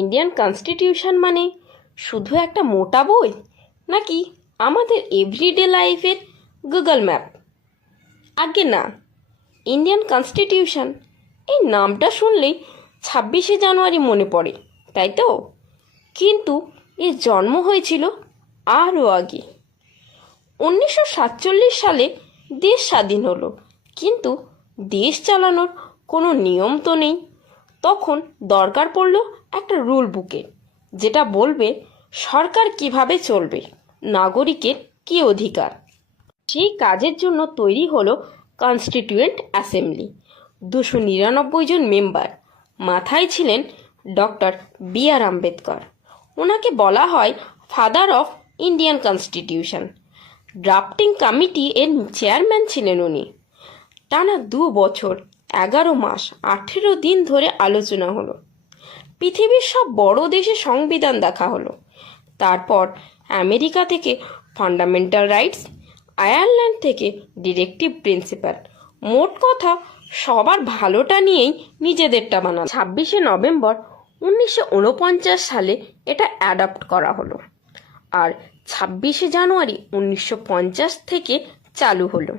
Indian constitution মানে শুধু একটা মোটা বই, নাকি আমাদের এভরিডে লাইফের গুগল ম্যাপ? আগে না, ইন্ডিয়ান কনস্টিটিউশন এই নামটা শুনলেই 26শে জানুয়ারি মনে পড়ে, তাই তো? কিন্তু এর জন্ম হয়েছিল আরও আগে। 1947 সালে দেশ স্বাধীন হলো, কিন্তু দেশ চালানোর কোনো নিয়ম তো নেই। তখন দরকার পড়ল একটা রুল বুকে, যেটা বলবে সরকার কিভাবে চলবে, নাগরিকের কী অধিকার। সেই কাজের জন্য তৈরি হলো কনস্টিটিউয়েন্ট অ্যাসেম্বলি। 299 জন মেম্বার, মাথায় ছিলেন ডক্টর বি.আর. আম্বেদকর। ওনাকে বলা হয় father of Indian constitution. Drafting committee এর চেয়ারম্যান ছিলেন উনি। টানা 2 বছর 11 মাস 18 দিন ধরে আলোচনা হলো। পৃথিবীর সব বড় দেশে সংবিধান দেখা হলো। তারপর আমেরিকা থেকে ফান্ডামেন্টাল রাইটস, আয়ারল্যান্ড থেকে ডিরেক্টিভ প্রিন্সিপাল। মোট কথা, সবার ভালোটা নিয়েই নিজেদেরটা বানানো। 26শে নভেম্বর 1949 সালে এটা অ্যাডপ্ট করা হলো, আর 26শে জানুয়ারি 1950 থেকে চালু হলো।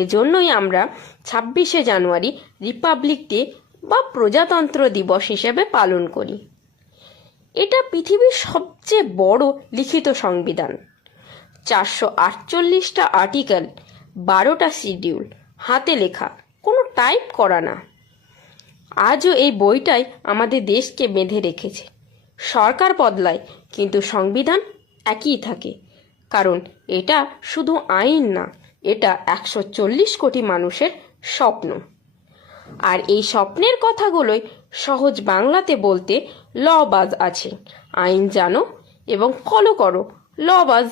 এজন্যই আমরা 26শে জানুয়ারি রিপাবলিক ডে বা প্রজাতন্ত্র দিবস হিসেবে পালন করি। এটা পৃথিবীর সবচেয়ে বড় লিখিত সংবিধান। 448টা আর্টিকেল, 12টা শিডিউল, হাতে লেখা, কোনো টাইপ করা না। আজও এই বইটাই আমাদের দেশকে বেঁধে রেখেছে। সরকার বদলায়, কিন্তু সংবিধান একই থাকে, কারণ এটা শুধু আইন না, এটা 140 কোটি মানুষের স্বপ্ন। আর এই স্বপ্নের কথাগুলোই সহজ বাংলাতে বলতে লবাজ আছে। আইন জানো এবং ফলো করো, লবাজ।